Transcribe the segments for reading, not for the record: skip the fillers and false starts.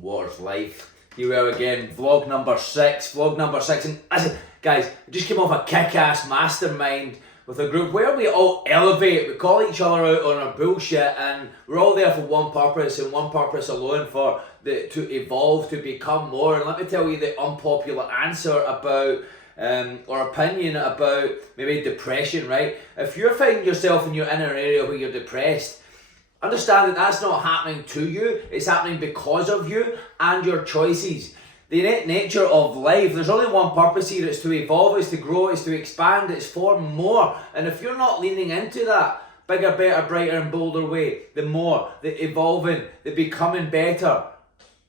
Water's life. Here we are again, vlog number 6. And listen, guys, we just came off a kick-ass mastermind with a group where we all elevate, we call each other out on our bullshit, and we're all there for one purpose and one purpose alone, to evolve, to become more. And let me tell you the unpopular answer about or opinion about maybe depression, right? If you're finding yourself and you're in an area where you're depressed, understand that that's not happening to you, it's happening because of you and your choices. The innate nature of life, there's only one purpose here, it's to evolve, it's to grow, it's to expand, it's for more. And if you're not leaning into that bigger, better, brighter and bolder way, the more, the evolving, the becoming better,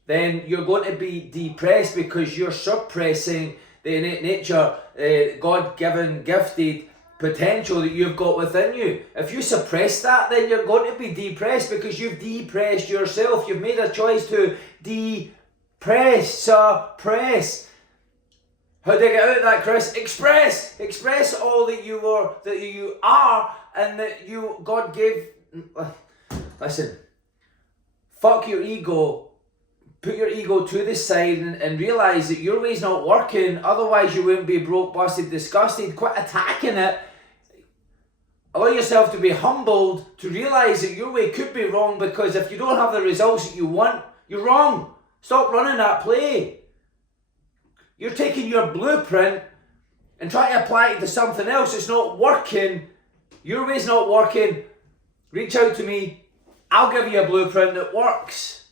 then you're going to be depressed because you're suppressing the innate nature, God-given, gifted potential that you've got within you. If you suppress that, then you're going to be depressed because you've depressed yourself. You've made a choice to suppress. How do I get out of that, Chris? Express all that you are, and that God gave. Listen, fuck your ego. Put your ego to the side and realise that your way's not working, otherwise you wouldn't be broke, busted, disgusted. Quit attacking it. Allow yourself to be humbled, to realise that your way could be wrong, because if you don't have the results that you want, you're wrong. Stop running that play. You're taking your blueprint and trying to apply it to something else. It's not working. Your way's not working. Reach out to me. I'll give you a blueprint that works.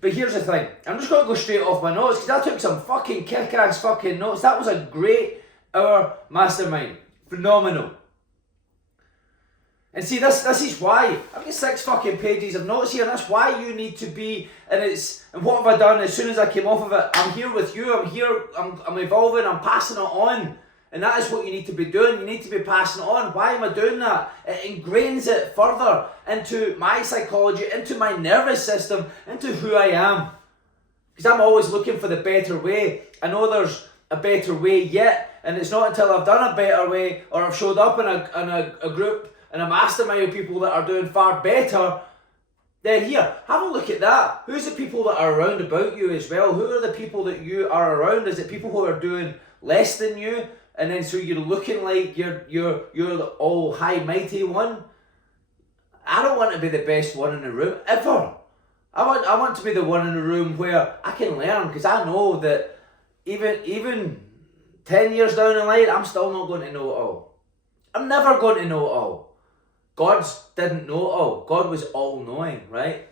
But here's the thing, I'm just going to go straight off my notes because I took some fucking kick-ass fucking notes. That was a great hour mastermind. Phenomenal. And see, this is why. I've got 6 fucking pages of notes here, and that's why you need to be, and what have I done as soon as I came off of it? I'm here with you, I'm evolving, I'm passing it on. And that is what you need to be doing. You need to be passing it on. Why am I doing that? It ingrains it further into my psychology, into my nervous system, into who I am. Because I'm always looking for the better way. I know there's a better way yet, and it's not until I've done a better way, or I've showed up in a group, and a mastermind of people that are doing far better, then here, have a look at that. Who's the people that are around about you as well? Who are the people that you are around? Is it people who are doing less than you? And then so you're looking like you're the all high mighty one. I don't want to be the best one in the room ever. I want to be the one in the room where I can learn, because I know that even 10 years down the line, I'm still not going to know it all. I'm never going to know it all. God didn't know it all. God was all knowing, right?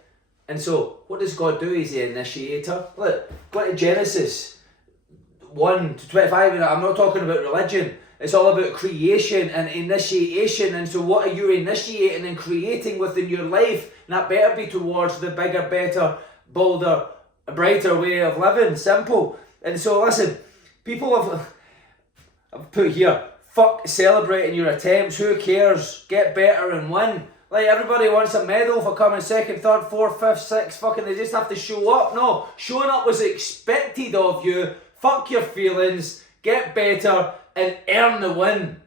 And so what does God do? He's the initiator. Look, go to Genesis 1 to 25, and I'm not talking about religion. It's all about creation and initiation. And so what are you initiating and creating within your life? And that better be towards the bigger, better, bolder, brighter way of living. Simple. And so listen, people have put here, fuck celebrating your attempts. Who cares? Get better and win. Like, everybody wants a medal for coming 2nd, 3rd, 4th, 5th, 6th. Fucking, they just have to show up. No, showing up was expected of you. Fuck your feelings, get better, and earn the win.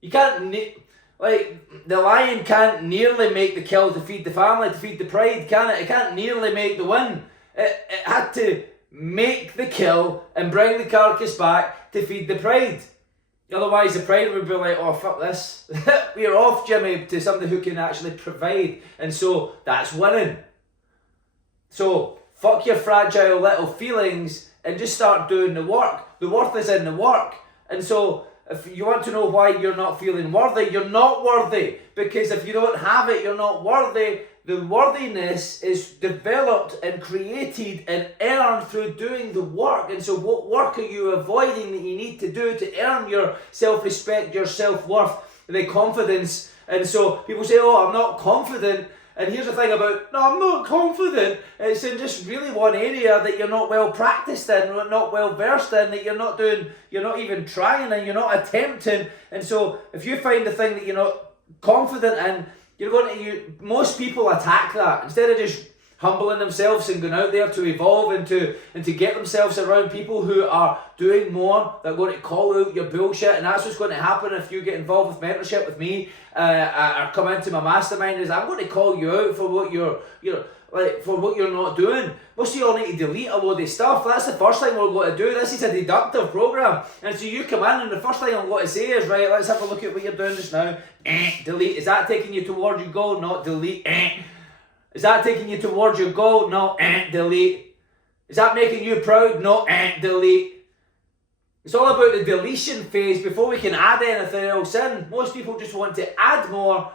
You can't, the lion can't nearly make the kill to feed the family, to feed the pride, can it? It can't nearly make the win. It had to make the kill and bring the carcass back to feed the pride. Otherwise the pride would be like, oh fuck this. We're off, Jimmy, to somebody who can actually provide. And so that's winning. So fuck your fragile little feelings and just start doing the work. The worth is in the work. And so if you want to know why you're not feeling worthy, you're not worthy. Because if you don't have it, you're not worthy. The worthiness is developed and created and earned through doing the work. And so what work are you avoiding that you need to do to earn your self-respect, your self-worth, the confidence? And so people say, oh, I'm not confident. And here's the thing about, no, I'm not confident. It's in just really one area that you're not well practiced in, not well versed in, that you're not doing, you're not even trying, and you're not attempting. And so if you find the thing that you're not confident in, you're going to, most people attack that. Instead of just humbling themselves and going out there to evolve and to get themselves around people who are doing more. They're going to call out your bullshit, and that's what's going to happen if you get involved with mentorship with me or come into my mastermind. Is I'm going to call you out for what you're for what you're not doing. Most of you all need to delete a load of stuff. That's the first thing we're going to do. This is a deductive program, and so you come in and the first thing I'm going to say is, right, let's have a look at what you're doing just now. Delete. Is that taking you towards your goal? Not delete. Is that taking you towards your goal? No, delete. Is that making you proud? No, delete. It's all about the deletion phase before we can add anything else in. Most people just want to add more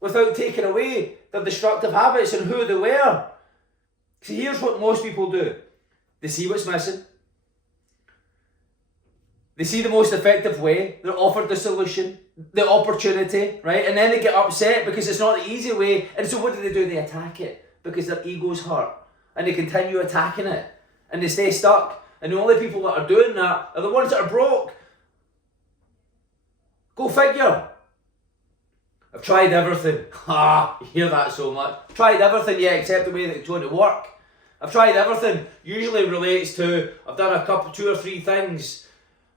without taking away their destructive habits and who they were. See, here's what most people do. They see what's missing. They see the most effective way. They're offered the solution, the opportunity, right? And then they get upset because it's not the easy way. And so what do? They attack it because their ego's hurt. And they continue attacking it. And they stay stuck. And the only people that are doing that are the ones that are broke. Go figure. I've tried everything. You hear that so much. Tried everything, yeah, except the way that it's going to work. I've tried everything. Usually relates to, I've done a couple, 2 or 3 things.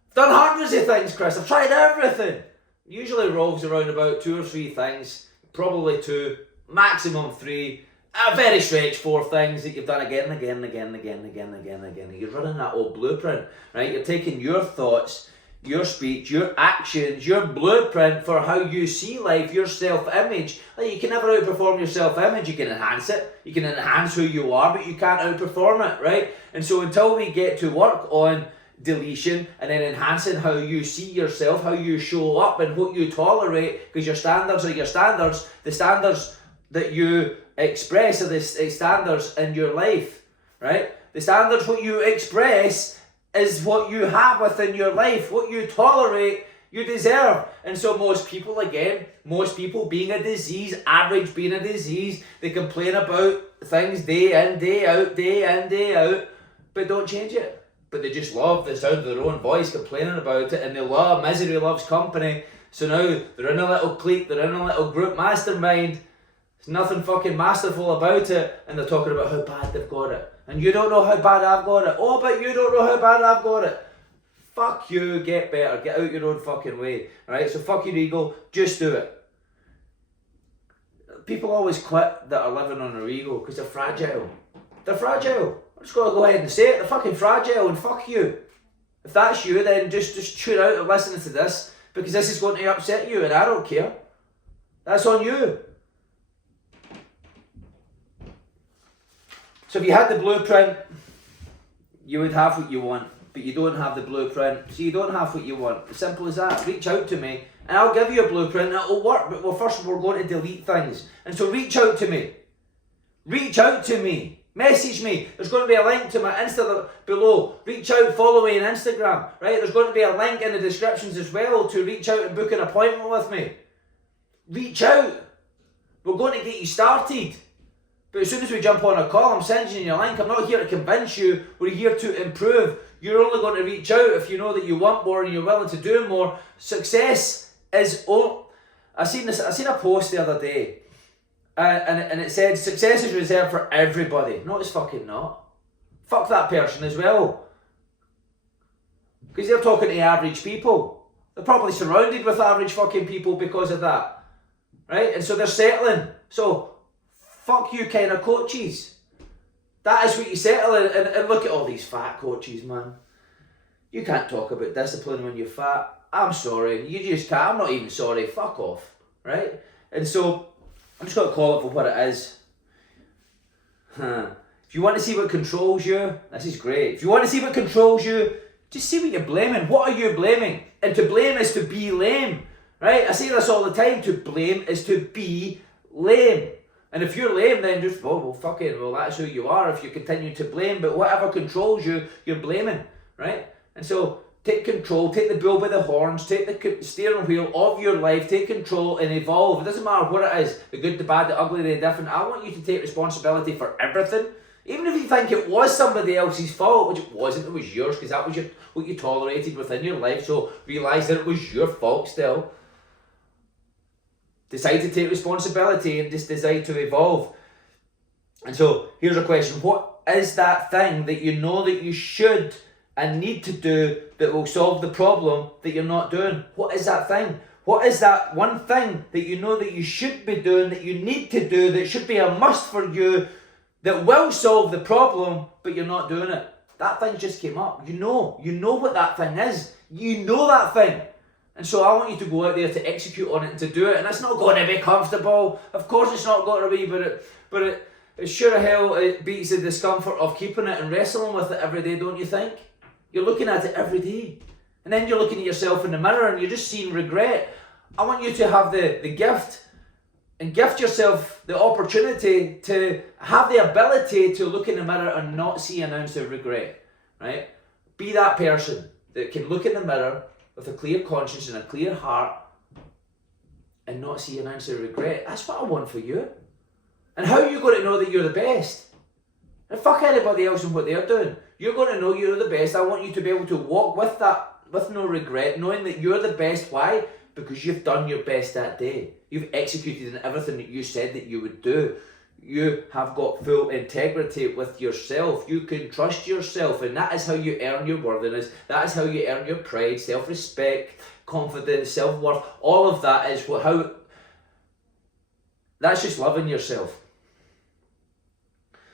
I've done hundreds of things, Chris. I've tried everything. Usually revolves around about 2 or 3 things. Probably 2, maximum 3. A very stretch 4 things that you've done again and again and again and again and again and again and again. You're running that old blueprint, right? You're taking your thoughts, your speech, your actions, your blueprint for how you see life, your self-image. Like, you can never outperform your self-image. You can enhance it. You can enhance who you are, but you can't outperform it, right? And so until we get to work on deletion and then enhancing how you see yourself, how you show up and what you tolerate, because your standards are your standards, the standards that you express are the standards in your life, right? The standards, what you express is what you have within your life. What you tolerate, you deserve. And so most people being a disease, average being a disease, they complain about things day in, day out, but don't change it. But they just love the sound of their own voice complaining about it, and they love, misery loves company. So now they're in a little clique, they're in a little group mastermind. There's nothing fucking masterful about it, and they're talking about how bad they've got it. And you don't know how bad I've got it. Oh, but you don't know how bad I've got it. Fuck you, get better, get out your own fucking way. Right? So fuck your ego, just do it. People always quit that are living on their ego because they're fragile. They're fragile. I'm just going to go ahead and say it. They're fucking fragile, and fuck you. If that's you, then just tune out and listen to this, because this is going to upset you, and I don't care. That's on you. So if you had the blueprint, you would have what you want, but you don't have the blueprint, so you don't have what you want. As simple as that. Reach out to me, and I'll give you a blueprint, and it'll work, but first we're going to delete things. And so reach out to me. Reach out to me. Message me. There's going to be a link to my Insta below. Reach out, follow me on Instagram, right? There's going to be a link in the descriptions as well to reach out and book an appointment with me. Reach out. We're going to get you started. But as soon as we jump on a call, I'm sending you a link. I'm not here to convince you. We're here to improve. You're only going to reach out if you know that you want more and you're willing to do more. Success is... I seen a post the other day. And it said, success is reserved for everybody. No, it's fucking not. Fuck that person as well. Because they're talking to average people. They're probably surrounded with average fucking people because of that. Right? And so they're settling. So... fuck you kind of coaches. That is what you settle in. And look at all these fat coaches, man. You can't talk about discipline when you're fat. I'm sorry. You just can't. I'm not even sorry. Fuck off. Right? And so, I'm just going to call it for what it is. If you want to see what controls you, this is great. If you want to see what controls you, just see what you're blaming. What are you blaming? And to blame is to be lame. Right? I say this all the time. To blame is to be lame. And if you're lame, then just, well, fuck it. Well, that's who you are if you continue to blame. But whatever controls you, you're blaming, right? And so, take control, take the bull by the horns, take the steering wheel of your life, take control and evolve. It doesn't matter what it is, the good, the bad, the ugly, the indifferent. I want you to take responsibility for everything. Even if you think it was somebody else's fault, which it wasn't, it was yours, because that was what you tolerated within your life. So, realise that it was your fault still. Decide to take responsibility and just decide to evolve. And so here's a question. What is that thing that you know that you should and need to do that will solve the problem that you're not doing? What is that thing? What is that one thing that you know that you should be doing, that you need to do, that should be a must for you, that will solve the problem, but you're not doing it? That thing just came up. You know what that thing is. You know that thing. And so I want you to go out there to execute on it and to do it. And it's not going to be comfortable. Of course it's not going to be, but it sure as hell it beats the discomfort of keeping it and wrestling with it every day, don't you think? You're looking at it every day. And then you're looking at yourself in the mirror and you're just seeing regret. I want you to have the gift and gift yourself the opportunity to have the ability to look in the mirror and not see an ounce of regret, right? Be that person that can look in the mirror with a clear conscience and a clear heart and not see an ounce of regret. That's what I want for you. And how are you going to know that you're the best? And fuck anybody else and what they're doing. You're going to know you're the best. I want you to be able to walk with that, with no regret, knowing that you're the best. Why? Because you've done your best that day. You've executed in everything that you said that you would do. You have got full integrity with yourself. You can trust yourself, and that is how you earn your worthiness. That is how you earn your pride, self-respect, confidence, self-worth. All of that is how. That's just loving yourself.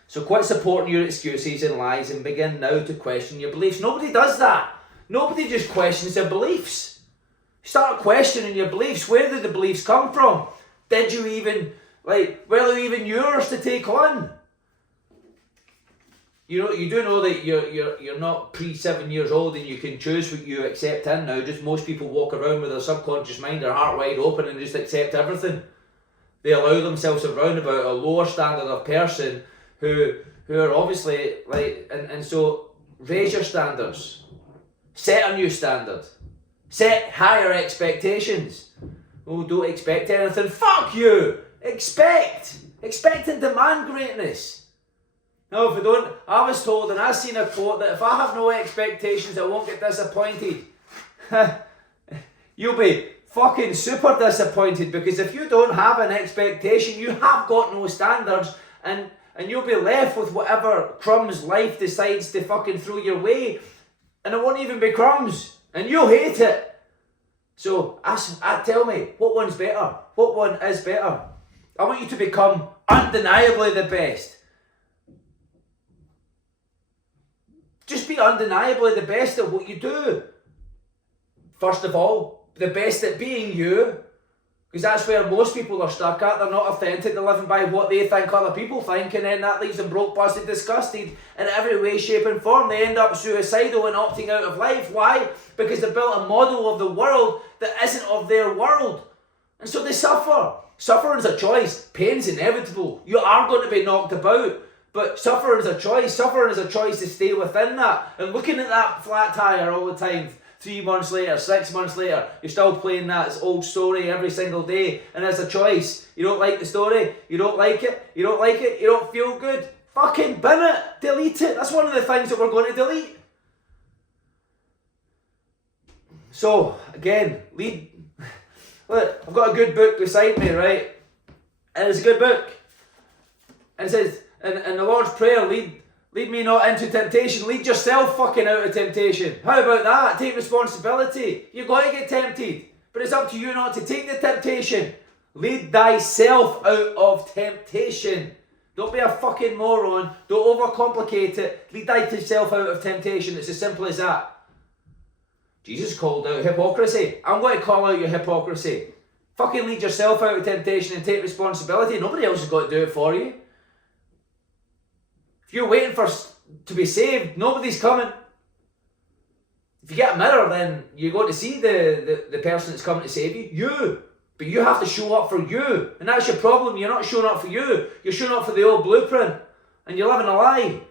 So quit supporting your excuses and lies and begin now to question your beliefs. Nobody does that. Nobody just questions their beliefs. Start questioning your beliefs. Where did the beliefs come from? Did you even, were they even yours to take on? You do know that you're not pre-7 years old and you can choose what you accept in now. Just most people walk around with their subconscious mind, their heart wide open, and just accept everything. They allow themselves around about a lower standard of person who are obviously and so raise your standards. Set a new standard. Set higher expectations. Oh, don't expect anything. Fuck you! Expect and demand greatness. No, if we don't, I was told and I've seen a quote that if I have no expectations I won't get disappointed. You'll be fucking super disappointed, because if you don't have an expectation, you have got no standards, and you'll be left with whatever crumbs life decides to fucking throw your way, and it won't even be crumbs, and you'll hate it. So tell me, what one's better? What one is better? I want you to become undeniably the best. Just be undeniably the best at what you do. First of all, the best at being you, because that's where most people are stuck at. They're not authentic. They're living by what they think other people think, and then that leaves them broke, busted, disgusted in every way, shape and form. They end up suicidal and opting out of life. Why? Because they built a model of the world that isn't of their world, and so they suffer. Suffering's a choice. Pain's inevitable. You are going to be knocked about, but suffering's a choice. Suffering is a choice to stay within that, and looking at that flat tire all the time. 3 months later, 6 months later, you're still playing that old story every single day, and it's a choice. You don't like the story, you don't like it, you don't feel good. Fucking bin it, delete it. That's one of the things that we're going to delete. So, again, look, I've got a good book beside me, right? And it's a good book. And it says, in the Lord's Prayer, lead me not into temptation. Lead yourself fucking out of temptation. How about that? Take responsibility. You're going to get tempted, but it's up to you not to take the temptation. Lead thyself out of temptation. Don't be a fucking moron. Don't overcomplicate it. Lead thyself out of temptation. It's as simple as that. Jesus called out hypocrisy. I'm going to call out your hypocrisy. Fucking lead yourself out of temptation and take responsibility. Nobody else has got to do it for you. If you're waiting to be saved, nobody's coming. If you get a mirror, then you're going to see the person that's coming to save you. You. But you have to show up for you. And that's your problem. You're not showing up for you. You're showing up for the old blueprint. And you're living a lie.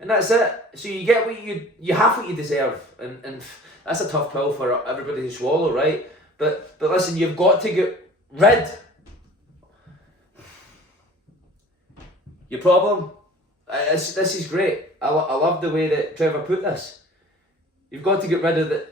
And that's it. So you get what you have what you deserve. And that's a tough pill for everybody to swallow, right? But listen, you've got to get rid. Your problem? This is great. I love the way that Trevor put this. You've got to get rid of the...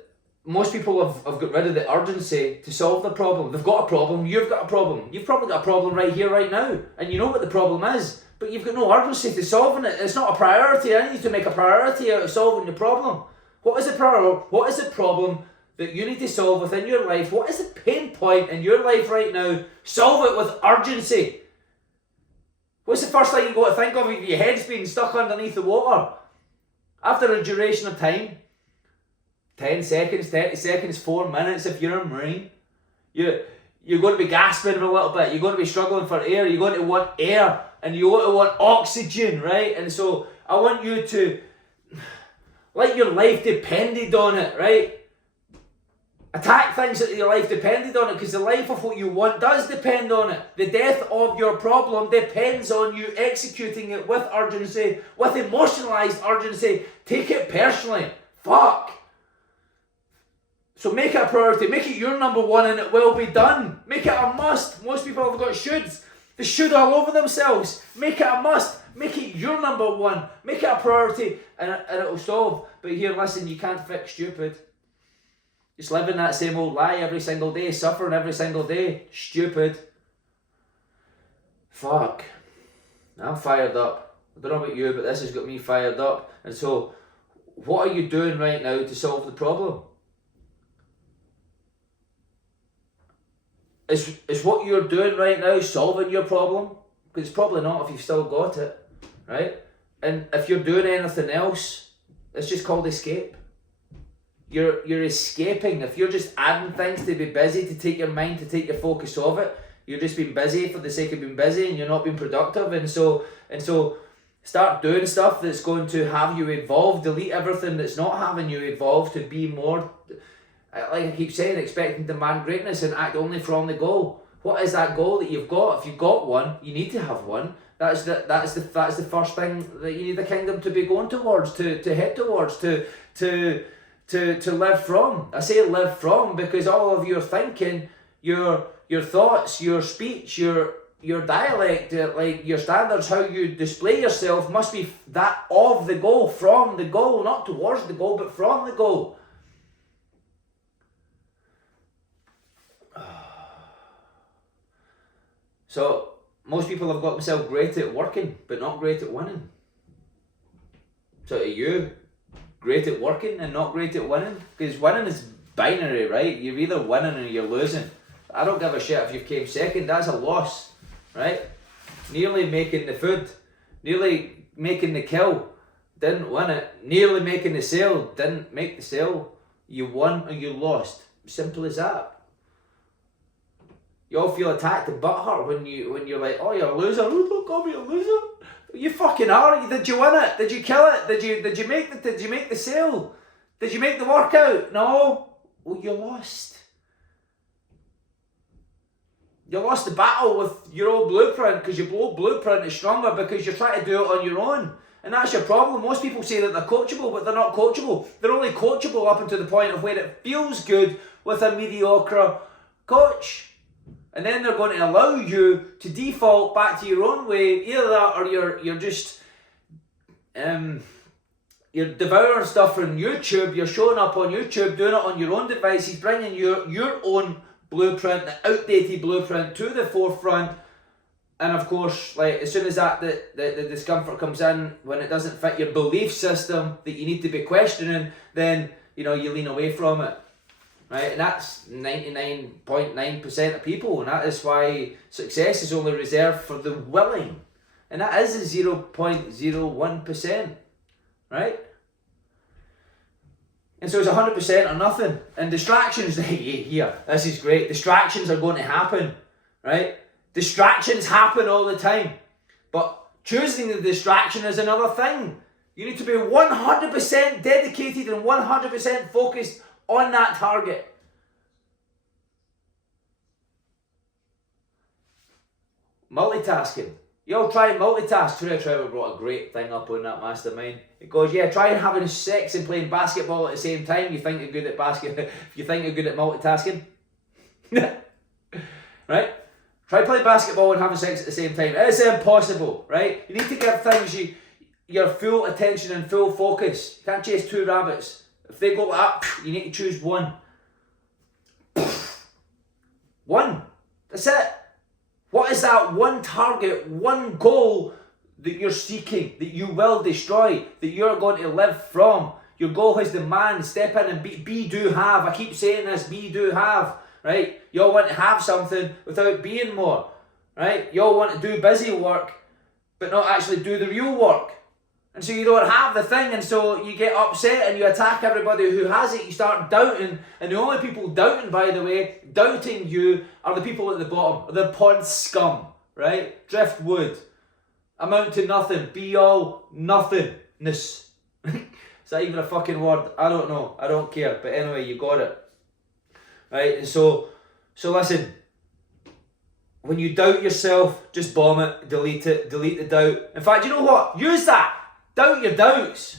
Most people have got rid of the urgency to solve the problem. They've got a problem. You've got a problem. You've probably got a problem right here, right now. And you know what the problem is. but you've got no urgency to solving it. It's not a priority. I need to make a priority out of solving the problem. What is the priority? What is the problem that you need to solve within your life? What is the pain point in your life right now? Solve it with urgency. What's the first thing you got to think of if your head's being stuck underneath the water? After a duration of time, 10 seconds, 30 seconds, 4 minutes if you're a Marine, you're going to be gasping for a little bit, you're going to be struggling for air, you're going to want air, and you're going to want oxygen, right? And so I want you to, like your life depended on it, right? Attack things that your life depended on it, because the life of what you want does depend on it. The death of your problem depends on you executing it with urgency, with emotionalized urgency. Take it personally. Fuck. So make it a priority. Make it your number one and it will be done. Make it a must. Most people have got shoulds. They should all over themselves. Make it a must. Make it your number one. Make it a priority and it will solve. But here, listen, you can't fix stupid. Just living that same old lie every single day, suffering every single day. Stupid. Fuck. I'm fired up. I don't know about you, but this has got me fired up. And so, what are you doing right now to solve the problem? Is what you're doing right now solving your problem? Because it's probably not if you've still got it, right? And if you're doing anything else, it's just called escape. You're escaping. If you're just adding things to be busy, to take your mind, to take your focus off it, you're just being busy for the sake of being busy and you're not being productive. And so start doing stuff that's going to have you evolve. Delete everything that's not having you evolve to be more, like I keep saying, expect and demand greatness and act only from the goal. What is that goal that you've got? If you've got one, you need to have one. That's the first thing that you need the kingdom to be going towards, to head towards, to live from. I say live from because all of your thinking, your thoughts, your speech, your dialect, like your standards, how you display yourself must be that of the goal, from the goal, not towards the goal, but from the goal. So, most people have got themselves great at working, but not great at winning. So to you, great at working and not great at winning? Because winning is binary, right? You're either winning or you're losing. I don't give a shit if you came second, that's a loss, right? Nearly making the food, nearly making the kill, didn't win it. Nearly making the sale, didn't make the sale. You won or you lost. Simple as that. You all feel attacked and butthurt when you're like, oh, you're a loser. Oh, don't call me a loser. You fucking are. Did you win it? Did you kill it? Did you make the sale? Did you make the workout? No. Well, you lost. You lost the battle with your old blueprint because your old blueprint is stronger because you're trying to do it on your own. And that's your problem. Most people say that they're coachable, but they're not coachable. They're only coachable up until the point of where it feels good with a mediocre coach. And then they're going to allow you to default back to your own way. Either that or you're just you're devouring stuff from YouTube, you're showing up on YouTube, doing it on your own devices, bringing your own blueprint, the outdated blueprint to the forefront. And of course, like as soon as the discomfort comes in, when it doesn't fit your belief system that you need to be questioning, then you lean away from it. Right, and that's 99.9% of people, and that is why success is only reserved for the willing, and that is a 0.01%, right? And so it's 100% or nothing. And distractions, here, this is great. Distractions are going to happen, right? Distractions happen all the time, but choosing the distraction is another thing. You need to be 100% dedicated and 100% focused on that target. Multitasking. You'll try and multitask. Trevor brought a great thing up on that mastermind. It goes, yeah, try and having sex and playing basketball at the same time. You think you're good at basketball. If you think you're good at multitasking. Right? Try playing basketball and having sex at the same time. It's impossible, right? You need to give things your full attention and full focus. You can't chase two rabbits. If they go up, you need to choose one. One. That's it. What is that one target, one goal that you're seeking, that you will destroy, that you're going to live from. Your goal is demand. Step in and be, do, have. I keep saying this, be, do, have, right? You all want to have something without being more, right? You all want to do busy work, but not actually do the real work. And so you don't have the thing, and so you get upset and you attack everybody who has it. You start doubting, and the only people doubting, by the way, doubting you are the people at the bottom, the pod scum, right? Driftwood, amount to nothing, be all nothingness. Is that even a fucking word? I don't know. I don't care. But anyway, you got it. Right? And so listen. When you doubt yourself, just bomb it, delete the doubt. In fact, you know what? Use that. Doubt your doubts.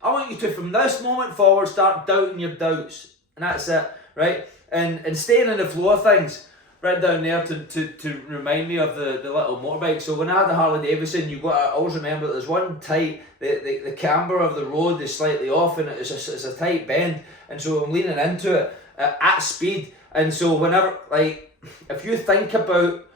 I want you to, from this moment forward, start doubting your doubts. And that's it. Right? And staying in the flow of things. Right down there to remind me of the little motorbike. So when I had the Harley Davidson, you've got to always remember that there's one tight, the camber of the road is slightly off, and it's a tight bend, and so I'm leaning into it at speed. And so whenever, like, if you think about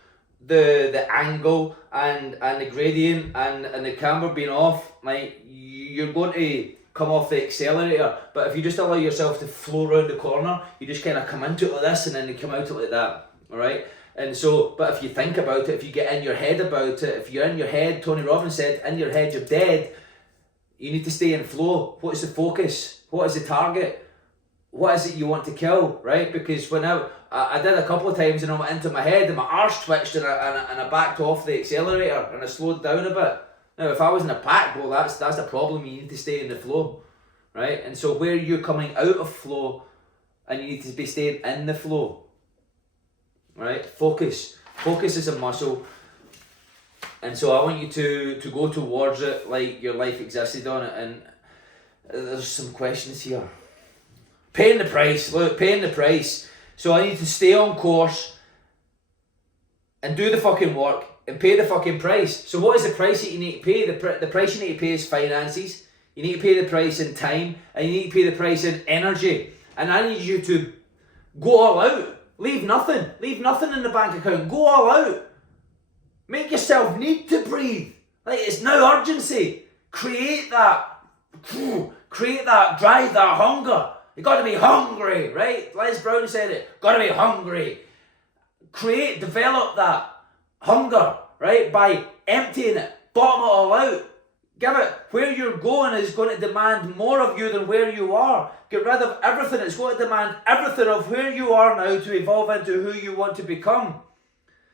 the angle and the gradient and the camber being off, like, you're going to come off the accelerator. But if you just allow yourself to flow around the corner, you just kind of come into it like this, and then you come out it like that. Alright? And so, but if you think about it, if you get in your head about it, if you're in your head, Tony Robbins said, in your head you're dead, you need to stay in flow. What is the focus? What is the target? What is it you want to kill? Right? Because when I did a couple of times and I went into my head and my arse twitched and I backed off the accelerator and I slowed down a bit. Now, if I was in a pack, well, that's the problem. You need to stay in the flow. Right? And so where you're coming out of flow and you need to be staying in the flow. Right? Focus is a muscle, and so I want you to go towards it like your life existed on it. And there's some questions here. Paying the price. Look, paying the price. So I need to stay on course and do the fucking work and pay the fucking price. So what is the price that you need to pay? The price you need to pay is finances. You need to pay the price in time, and you need to pay the price in energy. And I need you to go all out. Leave nothing in the bank account. Go all out. Make yourself need to breathe. Like, it's now urgency. Create that, drive that hunger. You got to be hungry, right? Les Brown said it. Got to be hungry. Develop that hunger, right? By emptying it, bottom it all out. Give it. Where you're going is going to demand more of you than where you are. Get rid of everything. It's going to demand everything of where you are now to evolve into who you want to become.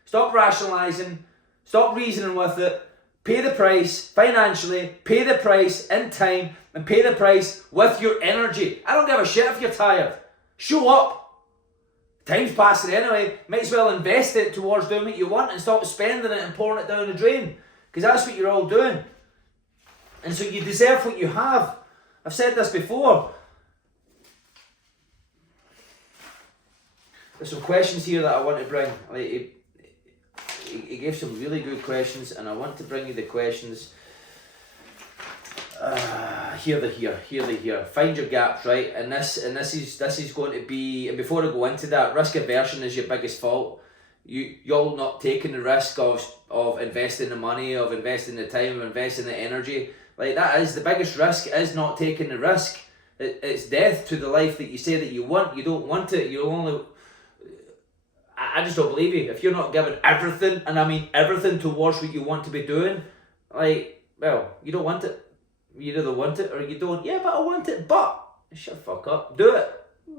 Stop rationalizing. Stop reasoning with it. Pay the price financially. Pay the price in time. And pay the price with your energy. I don't give a shit if you're tired. Show up. Time's passing anyway. Might as well invest it towards doing what you want and stop spending it and pouring it down the drain. Because that's what you're all doing. And so you deserve what you have. I've said this before. There's some questions here that I want to bring. He gave some really good questions, and I want to bring you the questions. Here they're here. Find your gaps, right? And this is going to be. And before I go into that, risk aversion is your biggest fault. You're not taking the risk of investing the money, of investing the time, of investing the energy. Like, that is the biggest risk, is not taking the risk. It's death to the life that you say that you want. You don't want it. You only. I just don't believe you. If you're not giving everything, and I mean everything, towards what you want to be doing, like, well, you don't want it. You either want it or you don't. Yeah, but I want it. But shut the fuck up. Do it.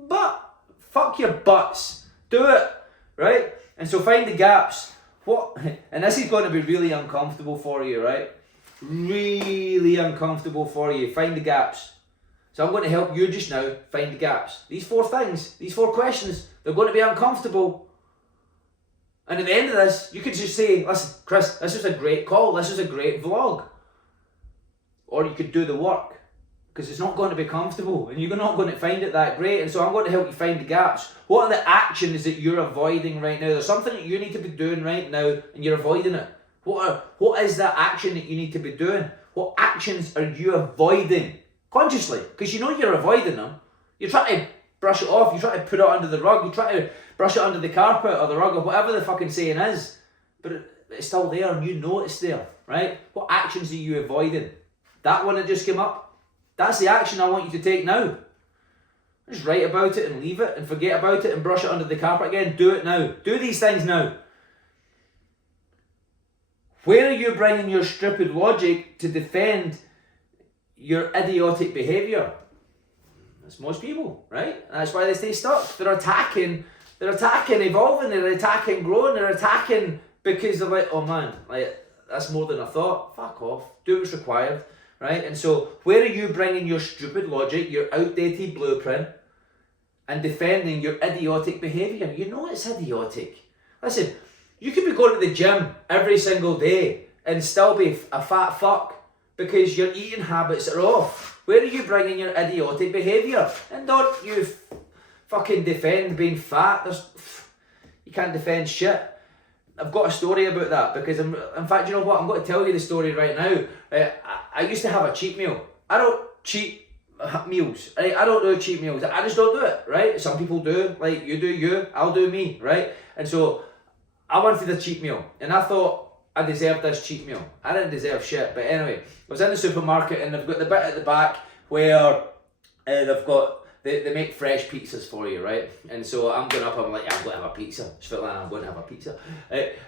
But fuck your butts. Do it. Right? And so find the gaps. What? And this is going to be really uncomfortable for you, right? Really uncomfortable for you. Find the gaps. So I'm going to help you just now find the gaps. These 4 things, these 4 questions, they're going to be uncomfortable. And at the end of this, you could just say, listen, Chris, this was a great call. This was a great vlog. Or you could do the work. Because it's not going to be comfortable. And you're not going to find it that great. And so I'm going to help you find the gaps. What are the actions that you're avoiding right now? There's something that you need to be doing right now, and you're avoiding it. What is that action that you need to be doing? What actions are you avoiding? Consciously. Because you know you're avoiding them. You're trying to brush it off. You're trying to put it under the rug. You're trying to brush it under the carpet or the rug or whatever the fucking saying is. But but it's still there and you know it's there, right? What actions are you avoiding? That one that just came up, that's the action I want you to take now. Just write about it and leave it and forget about it and brush it under the carpet again. Do it now. Do these things now. Where are you bringing your stupid logic to defend your idiotic behaviour? That's most people, right? That's why they stay stuck. They're attacking, evolving, they're attacking, growing, they're attacking because they're like, oh man, like that's more than I thought. Fuck off. Do what's required, right? And so, where are you bringing your stupid logic, your outdated blueprint, and defending your idiotic behaviour? You know it's idiotic. Listen, you could be going to the gym every single day and still be a fat fuck because your eating habits are off. Where are you bringing your idiotic behaviour? And don't you fucking defend being fat. You can't defend shit. I've got a story about that because in fact, you know what? I'm going to tell you the story right now. I used to have a cheat meal. I don't cheat meals. Right? I don't do cheat meals. I just don't do it, right? Some people do. Like, you do you, I'll do me, right? And so I went for the cheat meal and I thought I deserved this cheat meal. I didn't deserve shit, but anyway, I was in the supermarket and they've got the bit at the back where they make fresh pizzas for you, right? And so I'm going up, I'm like, I'm going to have a pizza. She's like, I'm going to have a pizza.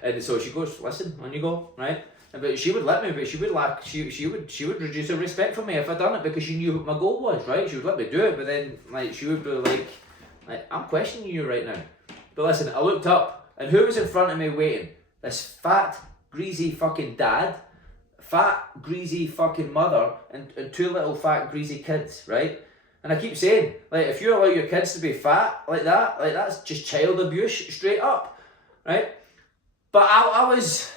And so she goes, listen, on you go, right? But she would let me, but she would reduce her respect for me if I'd done it because she knew what my goal was, right? She would let me do it, but then like she would be like I'm questioning you right now. But listen, I looked up and who was in front of me waiting? This fat, greasy fucking dad, fat, greasy fucking mother, and two little fat, greasy kids, right? And I keep saying, like, if you allow your kids to be fat like that's just child abuse straight up, right? But I was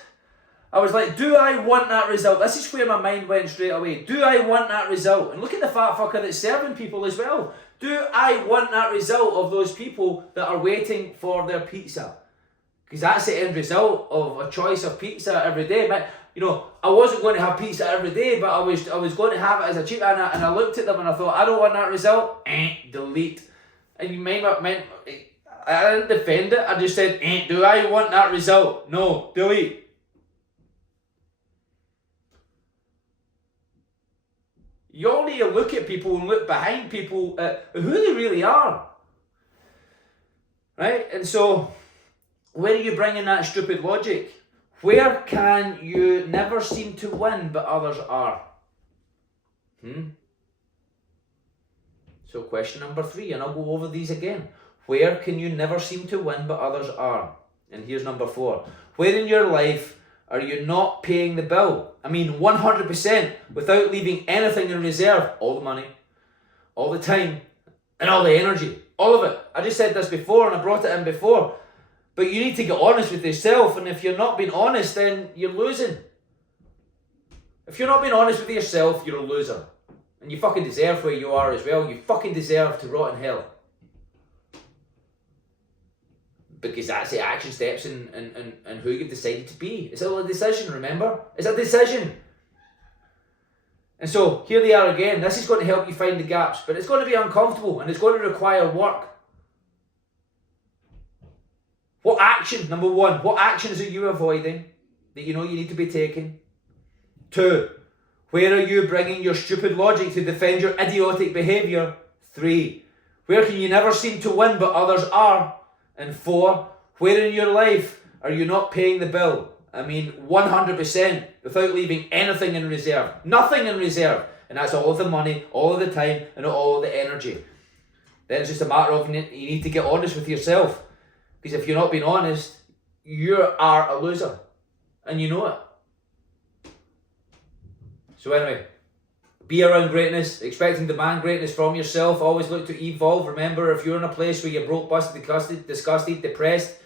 like, do I want that result? This is where my mind went straight away. Do I want that result? And look at the fat fucker that's serving people as well. Do I want that result of those people that are waiting for their pizza? Because that's the end result of a choice of pizza every day. But, you know, I wasn't going to have pizza every day, but I was going to have it as a cheat. And I looked at them and I thought, I don't want that result. Delete. And you might meant I didn't defend it. I just said, do I want that result? No, delete. You all need to look at people and look behind people at who they really are. Right? And so, where are you bringing that stupid logic? Where can you never seem to win but others are? So question number 3, and I'll go over these again. Where can you never seem to win but others are? And here's number 4. Where in your life are you not paying the bill? I mean 100% without leaving anything in reserve. All the money, all the time, and all the energy. All of it. I just said this before and I brought it in before. But you need to get honest with yourself, and if you're not being honest, then you're losing. If you're not being honest with yourself, you're a loser. And you fucking deserve where you are as well. You fucking deserve to rot in hell. Because that's the action steps and who you've decided to be. It's all a decision, remember? It's a decision. And so, here they are again. This is going to help you find the gaps, but it's going to be uncomfortable and it's going to require work. What action, number 1, what actions are you avoiding that you know you need to be taking? 2, where are you bringing your stupid logic to defend your idiotic behaviour? 3, where can you never seem to win but others are? And 4, where in your life are you not paying the bill? I mean 100% without leaving anything in reserve. Nothing in reserve. And that's all of the money, all of the time, and all of the energy. Then it's just a matter of you need to get honest with yourself. Because if you're not being honest, you are a loser. And you know it. So anyway, be around greatness, expect and demand greatness from yourself. Always look to evolve. Remember, if you're in a place where you're broke, busted, disgusted, depressed,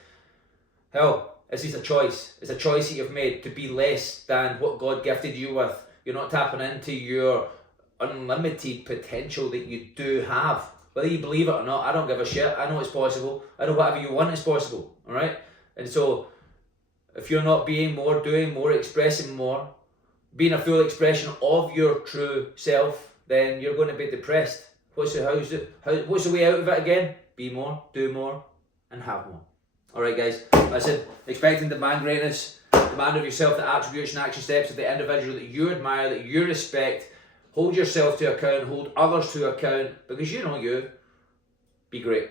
hell, this is a choice. It's a choice that you've made to be less than what God gifted you with. You're not tapping into your unlimited potential that you do have. Whether you believe it or not, I don't give a shit. I know it's possible. I know whatever you want is possible. Alright? And so, if you're not being more, doing more, expressing more, being a full expression of your true self, then you're going to be depressed. What's the way out of it again? Be more, do more, and have more. Alright guys, listen, expect and demand greatness. Demand of yourself the attributes and action steps of the individual that you admire, that you respect. Hold yourself to account, hold others to account, because you know you. Be great.